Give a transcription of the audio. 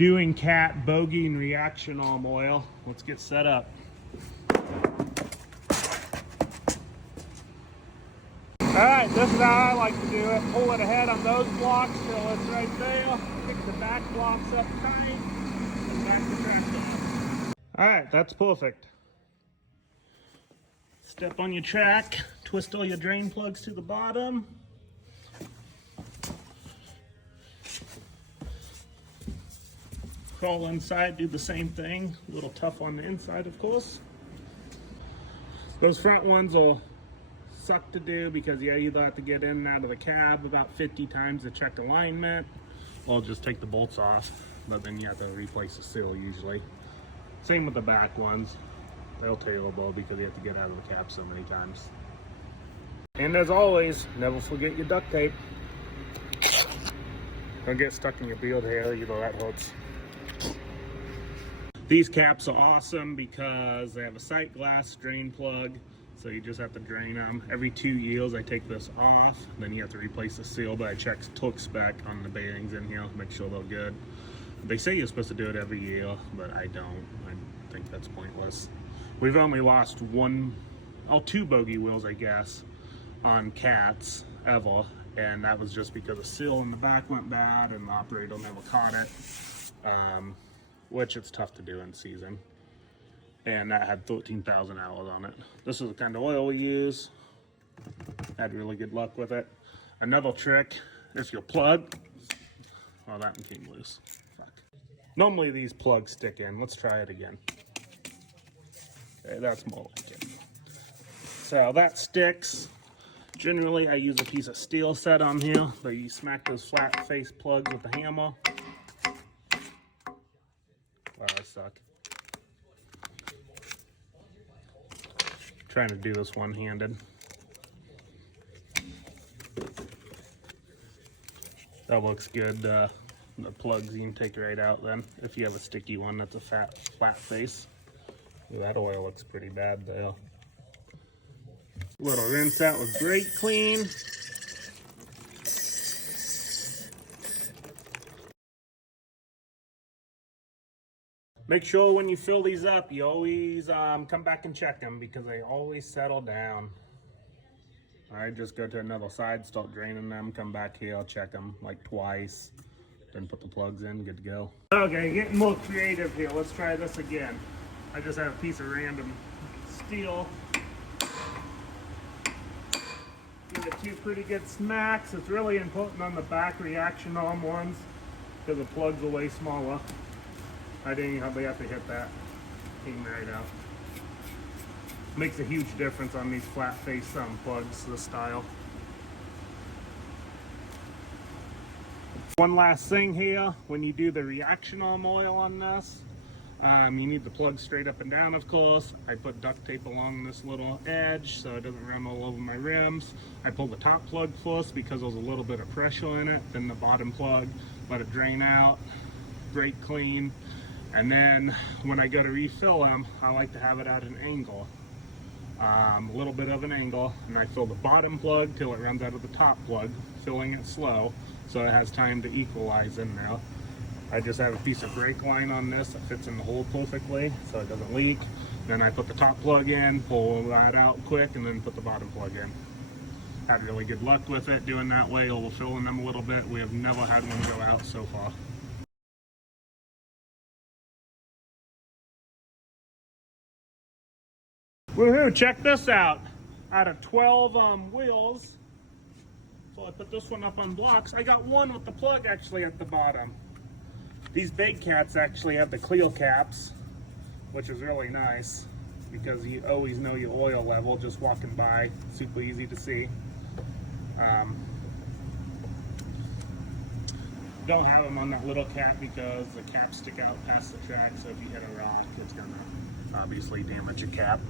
doing cat Bogie and reaction arm oil. Let's get set up. Alright, this is how I like to do it. Pull it ahead on those blocks till it's right there. Pick the back blocks up tight and back the track on. Alright, that's perfect. Step on your track, twist all your drain plugs to the bottom. Crawl inside, do the same thing. A little tough on the inside, of course. Those front ones will suck to do because you either have to get in and out of the cab about 50 times to check alignment, or just take the bolts off, but then you have to replace the seal usually. Same with the back ones. They'll tailable because you have to get out of the cab so many times. And as always, never forget your duct tape. Don't get stuck in your beard hair, either that hurts. These caps are awesome because they have a sight glass drain plug, so you just have to drain them. Every 2 years I take this off, then you have to replace the seal, but I check torque spec on the bearings in here, make sure they're good. They say you're supposed to do it every year, but I don't. I think that's pointless. We've only lost two Bogie wheels, I guess, on cats ever, and that was just because the seal in the back went bad and the operator never caught it, which it's tough to do in season. And that had 13,000 hours on it. This is the kind of oil we use. Had really good luck with it. Another trick, if your plug, oh, that one came loose. Fuck. Normally these plugs stick in. Let's try it again. Okay, that's more like it. So that sticks. Generally, I use a piece of steel set on here, but you smack those flat face plugs with the hammer. Wow, I suck. Trying to do this one-handed. That looks good. The plugs you can take right out then, if you have a sticky one that's a flat face. Ooh, that oil looks pretty bad though. Little rinse out with brake clean. Make sure when you fill these up, you always come back and check them because they always settle down. All right, just go to another side, start draining them, come back here, check them like twice, then put the plugs in, good to go. Okay, getting more creative here. Let's try this again. I just have a piece of random steel. Give it 2 pretty good smacks. It's really important on the back reaction arm ones because the plugs are way smaller. I didn't hardly have to hit that. Came right out. Makes a huge difference on these flat face plugs, this style. One last thing here, when you do the reaction arm oil on this, you need the plug straight up and down, of course. I put duct tape along this little edge so it doesn't run all over my rims. I pull the top plug first because there's a little bit of pressure in it, then the bottom plug, let it drain out, brake clean. And then when I go to refill them, I like to have it at an angle, a little bit of an angle, and I fill the bottom plug till it runs out of the top plug, filling it slow so it has time to equalize in there. I just have a piece of brake line on this that fits in the hole perfectly so it doesn't leak. Then I put the top plug in, pull that out quick, and then put the bottom plug in. Had really good luck with it doing that way, overfilling them a little bit. We have never had one go out so far. Woohoo, check this out. Out of 12 wheels, so I put this one up on blocks, I got one with the plug actually at the bottom. These big cats actually have the clear caps, which is really nice because you always know your oil level just walking by. Super easy to see. Don't have them on that little cat because the caps stick out past the track, so if you hit a rock, it's gonna obviously damage your cap.